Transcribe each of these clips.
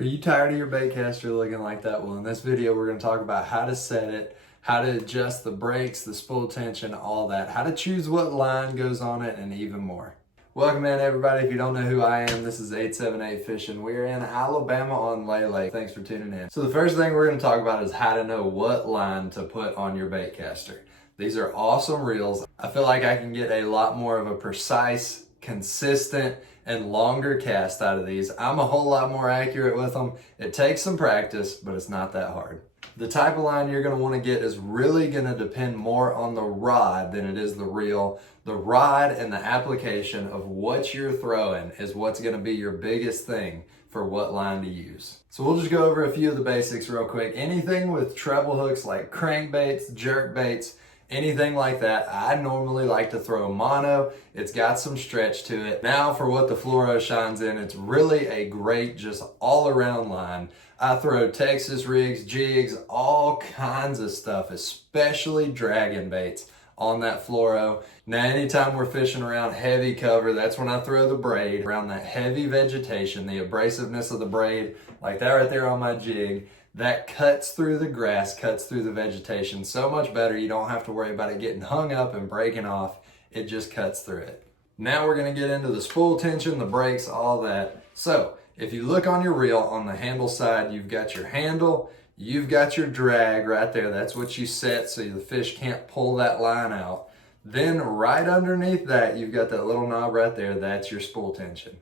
Are you tired of your baitcaster looking like that? Well, in this video, we're going to talk about how to set it, how to adjust the brakes, the spool tension, all that, how to choose what line goes on it, and even more. Welcome in, everybody. If you don't know who I am, this is 878 Fishing. We are in Alabama on Lele. Thanks for tuning in. So the first thing we're going to talk about is how to know what line to put on your baitcaster. These are awesome reels. I feel like I can get a lot more of a precise, consistent, and longer cast out of these. I'm a whole lot more accurate with them. It takes some practice, but it's not that hard. The type of line you're going to want to get is really going to depend more on the rod than it is the reel. The rod and the application of what you're throwing is what's going to be your biggest thing for what line to use. So we'll just go over a few of the basics real quick. Anything with treble hooks like crankbaits, jerk baits, anything like that, I normally like to throw mono. It's got some stretch to it. Now for what the fluoro shines in, it's really a great just all around line. I throw Texas rigs, jigs, all kinds of stuff, especially dragon baits on that fluoro. Now anytime we're fishing around heavy cover, that's when I throw the braid around that heavy vegetation, the abrasiveness of the braid, like that right there on my jig. That cuts through the grass, cuts through the vegetation so much better. You don't have to worry about it getting hung up and breaking off. It just cuts through it. Now we're going to get into the spool tension, the brakes, all that. So if you look on your reel on the handle side, you've got your handle, you've got your drag right there. That's what you set so the fish can't pull that line out. Then right underneath that, you've got that little knob right there. That's your spool tension.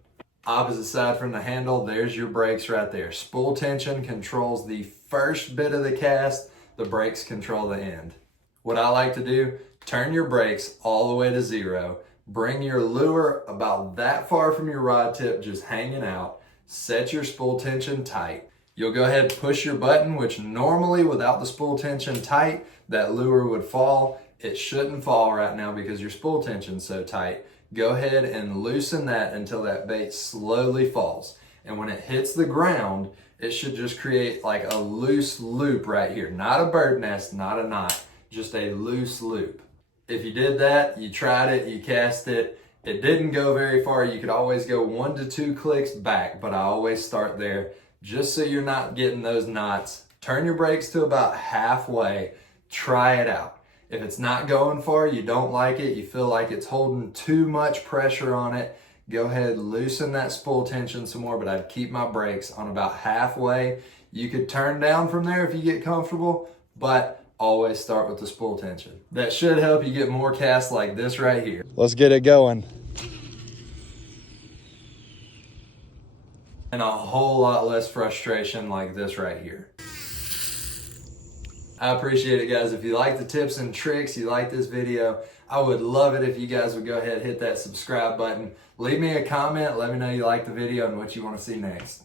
Opposite side from the handle, there's your brakes right there. Spool tension controls the first bit of the cast, the brakes control the end. What I like to do, turn your brakes all the way to zero, bring your lure about that far from your rod tip, just hanging out, set your spool tension tight. You'll go ahead and push your button, which normally without the spool tension tight, that lure would fall. It shouldn't fall right now because your spool tension's so tight. Go ahead and loosen that until that bait slowly falls. And when it hits the ground, it should just create like a loose loop right here. Not a bird nest, not a knot, just a loose loop. If you did that, you tried it, you cast it, it didn't go very far, you could always go 1 to 2 clicks back, but I always start there just so you're not getting those knots. Turn your brakes to about halfway, try it out. If it's not going far, you don't like it, you feel like it's holding too much pressure on it, go ahead, loosen that spool tension some more, but I'd keep my brakes on about halfway. You could turn down from there if you get comfortable, but always start with the spool tension. That should help you get more casts like this right here. Let's get it going. And a whole lot less frustration like this right here. I appreciate it, guys. If you like the tips and tricks, you like this video, I would love it if you guys would go ahead and hit that subscribe button. Leave me a comment, let me know you like the video and what you want to see next.